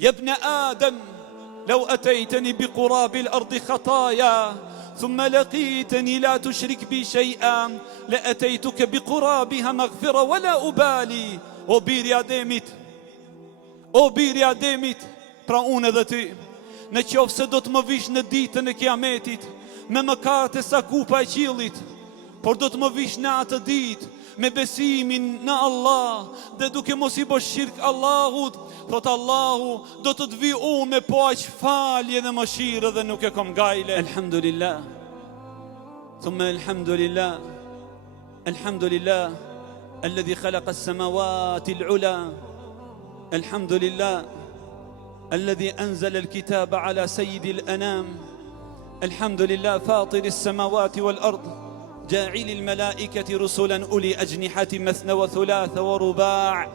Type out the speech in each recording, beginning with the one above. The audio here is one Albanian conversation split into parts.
يا ابن آدم لو أتيتني بقراب الأرض خطايا ثم لقيتني لا تشرك بي شيئا لأتيتك بقرابها مغفرة ولا أبالي. O biri Ademit, o biri Ademit, pra unë edhe ty, në qoftë se do të më vish në ditën e kiametit me mëkate sa kupa e qiellit, por do të më vish në atë ditë me besimin në Allah dhe duke mos i bësh shirk Allahut, thot Allahu do të të vi unë me po aq falje dhe mëshirë dhe nuk e kam gajle. Elhamdulillah, thumma elhamdulillah, elhamdulillah الذي خلق السماوات العلى، الحمد لله الذي أنزل الكتاب على سيد الأنام، الحمد لله فاطر السماوات والأرض جاعل الملائكة رسلا أولي أجنحة مثنى وثلاث ورباع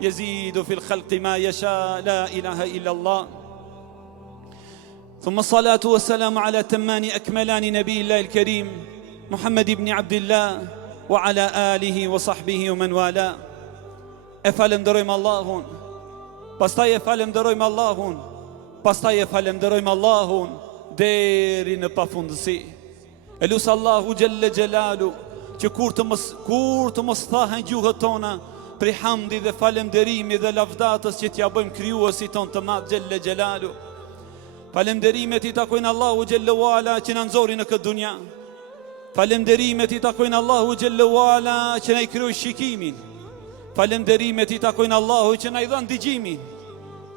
يزيد في الخلق ما يشاء، لا إله إلا الله. ثم الصلاة والسلام على تمان أكملان نبي الله الكريم محمد بن عبد الله وعلى آله وصحبه ومن والاه. E falenderojmë Allahun, pastaj e falenderojmë Allahun, pastaj e falenderojmë Allahun deri në pafundësi. E lusë Allahu Gjelle Gjelalu që kur të mos thahen gjuhët tona për hamdi dhe falenderimi dhe lavdatës që t'ja bëjmë krijuesit ton të madh Gjelle Gjelalu. Falenderimet i takojnë Allahu Gjelle Wala që na nxori në këtë dunja. Falenderimet i takojnë Allahu Gjelle Wala që na i krijoi shikimin. Falenderimet i takojnë Allahu që na i dhan dëgjimin.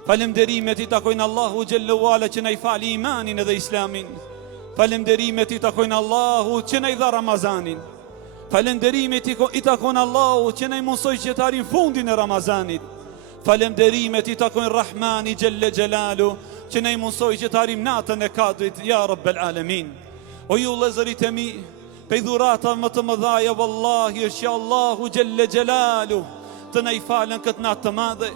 Falenderimet i takojnë Allahu Gjelle Wala që na i fali imanin edhe islamin. Falenderimet i takojnë Allahu që na i dha Ramazanin. Falenderimet i takojnë Allahu që na i mundsoi që të arrijmë fundin e Ramazanit. Falenderimet i takojnë Rahmani Gjelle Gjelalu që na i mundsoi që të arrijmë natën e Kadrit, ja Rabbel Alamin. O ju vëllezërit e mi, pej dhuratave më të mëdha vallahi është që Allahu Gjelle Gjelalu të na i falën këtë natë të madhe,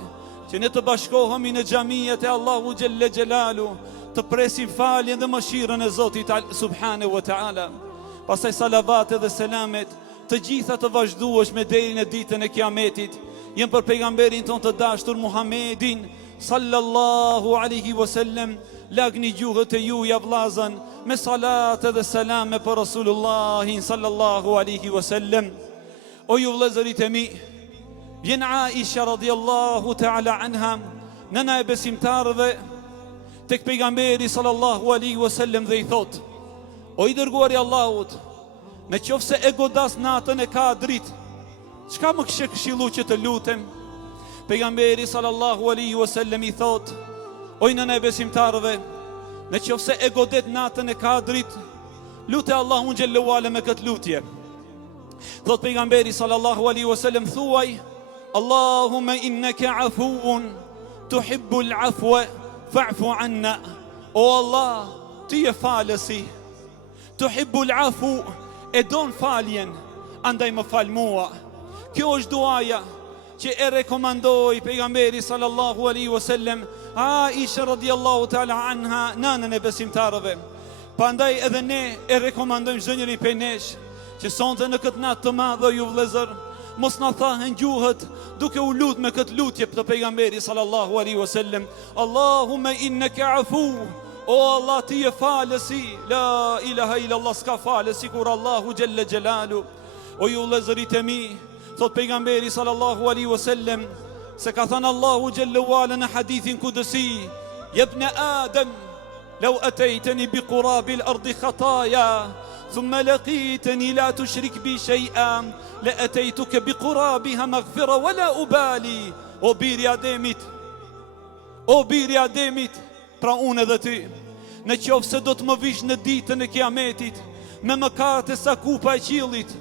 që ne të bashkohemi në xhamiet e Allahu Gjelle Gjelalu, të presim faljen dhe mëshirën e Zotit Subhanahu wa Taala. Pastaj salavatet dhe selamet të gjitha të vazhdueshme deri në ditën e Kiametit jem për pejgamberin ton të dashur Muhammedin sallallahu alaihi wasallam. Lagni gjuhët e juja vllazën me salate dhe selame për Rasulullahin sallallahu alaihi wasallam. O ju vëllezërit e mi, vjen Aisha radhiyallahu ta'ala anha, nëna e besimtarëve, tek pejgamberi sallallahu alaihi wasallam dhe i thot: o i dërguari i Allahut, në qoftë se e godas natën e Kadrit, çka më kishe këshillu që të lutem? Pejgamberi sallallahu alaihi wasallam i thot: o i nëna e besimtarëve, në qoftë se e godet natën e Kadrit, lute Allahun xhallahu ala me këtë lutje. Thot pejgamberi sallallahu alaihi wasallam, thuaj: Allahumma innaka afuun tuhibbul afwa fa'fu anna. O Allah, ti je falësi, tuhibbul afu, e don faljen, andaj më fal mua. Kjo është duaja që e rekomandoi pejgamberi sallallahu alaihi wasallam Aisha radhiyallahu ta'ala anha, nanën e besimtarëve. Prandaj edhe ne e rekomandojmë çdo njeri prej nesh që sonte në këtë natë të madhe, ju vëllezër, mos na thahen gjuhët duke u lutur me këtë lutje të pejgamberit sallallahu alaihi wasallam: Allahumma innaka afu, o Allah ti je falësi, la ilaha illallah, s'ka falësi kur Allahu Gjelle Gjelalu. O ju vëllezërit e mi, thot pejgamberi sallallahu alaihi wasallam, se ka thënë Allahu Gjelle Wala në hadithin kudësi: ya ibn Adam law ataytani bi qurabil ardi khataya thumma laqitani la tushrik bi shay'an la ataytuka bi qurabiha maghfira wala ubali. O biri Ademit, o biri Ademit, pra unë edhe ty, në qoftë se do të më vish në ditën e Kiametit me mëkate sa kupa e qiellit,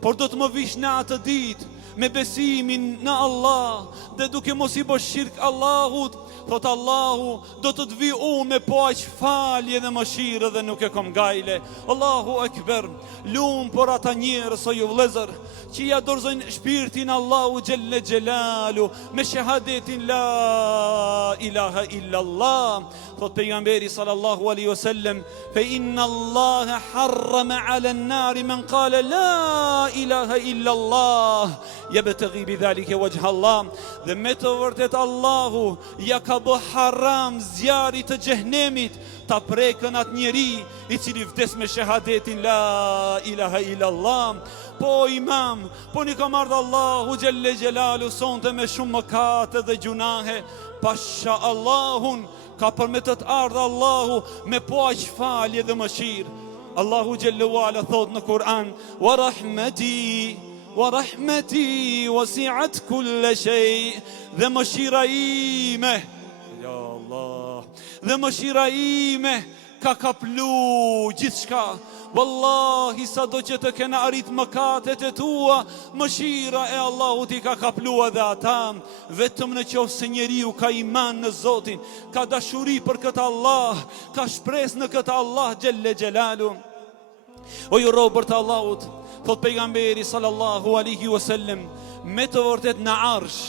por do të më vish në atë ditë me besimin në Allah dhe duke mos i bësh shirk Allahut, thot Allahu do të vi unë me po aq falje dhe mëshirë dhe nuk e kam gajle. Allahu Akbar. Lum por ata njerëz, o ju vëllezër, që ja dorëzojnë shpirtin Allahu Gjelle Gjelalu me shahadetin la ilaha illallah. thot pejgamberi sallallahu alaihi wasallam, fe inna Allah harrama ala an-nar man qala la ilaha illa Allah yabtaghi bidhalika wajha Allah. Dhe me të vërtet Allahu ja ka bë haram zjarit të xhehenemit ta prekën atë njeri i cili vdes me shahadetin la ilaha illa Allah. Po imam, po një kam ardhë Allahu Gjelle Gjelalu sonte me shumë mëkate dhe gjunahe, pasha Allahun ka përmetët ardhë Allahu me po aq falje dhe mëshirë. Allahu Gjelle Wala thot në Kur'an, wa rahmeti wasi'at kulle shay, dhe mëshira ime, ja Allah, dhe mëshira ime ka kaplu gjithë shka. Wallahi sa do që të kena arrit mëkatet e tua, mëshira e Allahut i ka kaplua dhe ata. Vetëm në qoftë se njeriu ka iman në Zotin, ka dashuri për këtë Allah, ka shpresë në këtë Allah Gjelle Gjelalu. O ju robër të Allahut, thot pejgamberi sallallahu alaihi wasallam, me të vërtet në arsh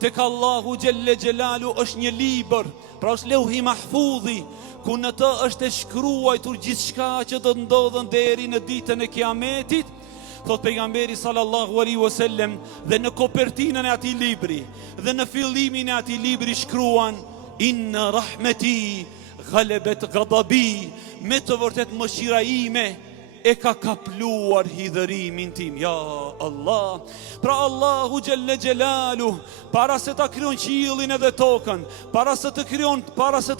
tek Allahu Gjelle Gjelalu është një libër, pra është leuhi mahfudhi, ku në të është e shkruajtur gjithë shka që do të ndodhën deri në ditën e kiametit. Thot pejgamberi sallallahu alaihi wasallam, dhe në kopertinën e atij libri dhe në fillimin e atij libri shkruan, inna rahmeti ghalabet ghadabi, me të vërtet mëshira ime e ka kapluar hidhërimin tim. Ja Allah. Pra Allahu Gjelle Gjelalu, para se ta kryon qiellin edhe tokën, para se të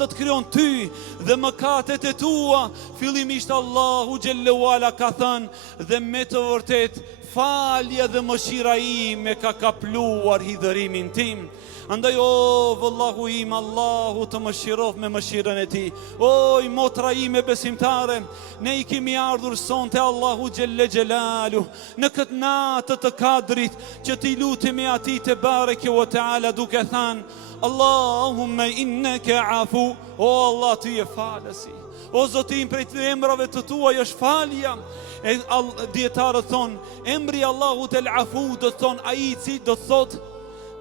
të kryon ty dhe mëkatet e tua, fillimisht Allahu Gjelle Wala ka thënë, dhe me të vërtet falja dhe mëshira ime ka kapluar hidhërimin tim. Andaj, o vëllahu im, Allahu të mëshirof me mëshirën e ti. O, motra ime besimtare, ne i kemi ardhur sonte Allahu Gjelle Gjelalu në këtë natë të kadrit, që ti lutemi ati te bareke wa taala duke thanë, Allahumme inneke afu, o Allah ti je falësi, o Zotim prej të emrave të tuaj është falja. E dietarët thonë, emri Allahut el afu do të thonë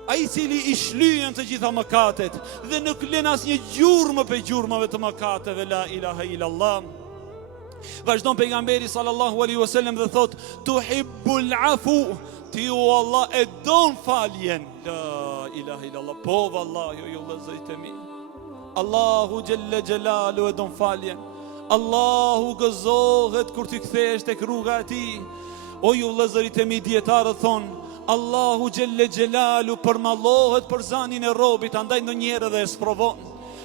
ai i cili i shlyen të gjitha mëkatet dhe nuk lën asnjë gjurmë për gjurmëve të mëkateve, la ilaha illallah. Vazhdon pejgamberi sallallahu alaihi wasallam dhe thot, tuhibbul afu, ti o Allah e don faljen, la ilaha illallah. Po vallahi, jo vëllezërit e mi, Allahu Gjelle Gjelalu e don faljen. Allahu gëzohet kur ti kthehesh tek rruga e tij. O ju vëllezërit e mi, dietarët thonë, Allahu Gjelle Gjelalu përmallohet për zanin e robit, andaj ndonjëherë edhe e sprovon.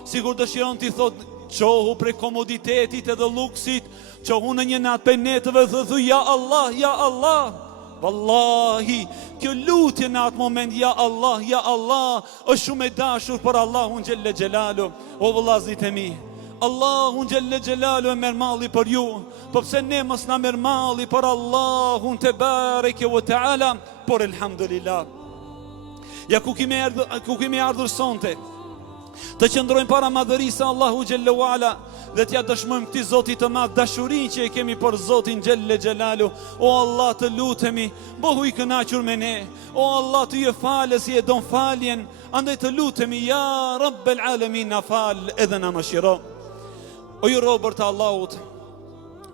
Sigur dëshiron ti thot, qohu prej komoditetit edhe luksit, qohu në një natë për netëve dhe thu, ja Allah, ja Allah. Wallahi, kjo lutje në atë moment, ja Allah, është shumë e dashur për Allahun Gjelle Gjelalu. O vëllazërit e mi, Allahun Gjelle Gjelalu e merr malli për ju, po pse ne mos na merr malli për Allahun te bareke wa taala, por elhamdulillah. Ja ku kemi ardhur sonte, të qëndrojmë para madhërisë së Allahu Gjelle Wala dhe t'ja dëshmojmë këtij Zotit të madh dashurinë që e kemi për Zotin Gjelle Gjelalu. O Allah, të lutemi, bëhu i kënaqur me ne. O Allah, ti je falës, i e don faljen, andaj të lutemi, ja Rabbel Alamin, na fal edhe na mëshiro. O ju robër të Allahut,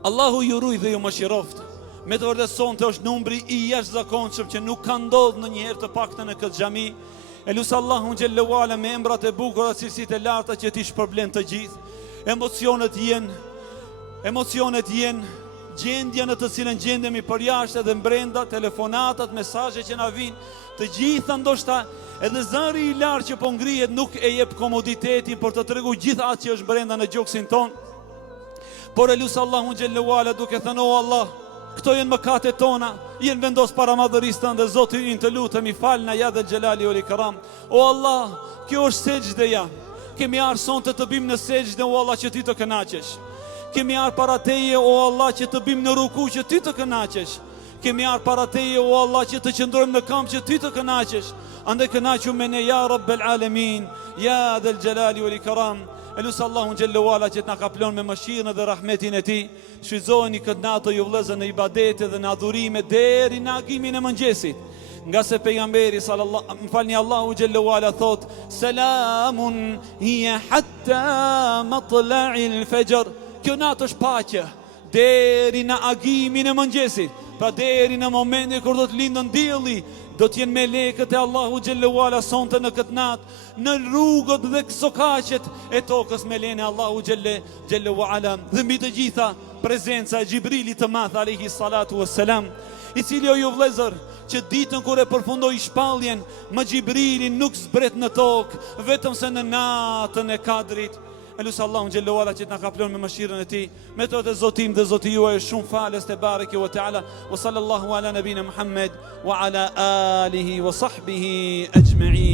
Allahu ju ruaj dhe ju mëshiroft. Me të vërtetë sonte është numri i jashtëzakonshëm që nuk ka ndodhur ndonjëherë të paktën në këtë xhami. E lut Allahun Gjelle Wala me emrat e bukura, cilësitë e larta që ti shpërblen të gjithë. Emocionet jenë, gjendja në të cilën gjendemi për jashtë edhe brenda, telefonatat, mesazhe që na vinë, të gjitha ndoshta edhe zëri i lartë që po ngrihet nuk e jep komoditetin për të treguar gjithë atë që është brenda në gjoksin ton. Por e lut Allahun Gjelle Wala duke thënë, o Allah, këto janë mëkatet tona, jenë vendos para madhërisë tënde, Zotin ynë të lutemi, falna ja dhe Xhelali ul Ikram. O Allah, kjo është sejdëja. Kemi ardhur sonte të bim në sejdë, o Allah, që ti të kënaqesh. Kemi ardhur para teje, o Allah, që të bim në ruku që ti të kënaqesh. Kemi ardhur para teje, o Allah, që të qëndrojmë në kamp që ti të kënaqesh. Andaj kënaqu me ne, ja Rabbel Alamin, ja dhe Xhelali ul Ikram. E lusë Allahun Gjelle Wala që të na kaplon me mëshirën dhe rahmetin e ti. Shfrytëzoheni këtë natë ju vëllezër në ibadete dhe në adhurime deri në agimin e mëngjesit. nga se pejgamberi sallallahu, më falni, Allahu xhallahu ala thot: "Selamun hiya hatta matla'il fajr." Kjo natë është paqe deri në agimin e mëngjesit. Pra deri në momentin kur do të lindën dielli, do të jenë melekët e Allahu xhallahu ala sonte në këtë natë, në rrugët dhe sokaqet e tokës me lejen e Allahu xhallahu ala. Dhe mbi të gjitha prezenca e Xhibrilit të madh alayhi salatu wassalam, i cili o ju vëllezër, që ditën kur e përfundoi shpalljen, me Xhibrilin nuk zbret në tokë, vetëm se në natën e Kadrit. Elusë Allahu xhallahu ala që të na kaplon me mëshirën e tij, me të të Zotim dhe Zoti juaj shumë falës te bareke ve teala. Wa sallallahu ala nabina Muhammad wa ala alihi wa sahbihi ajma'in.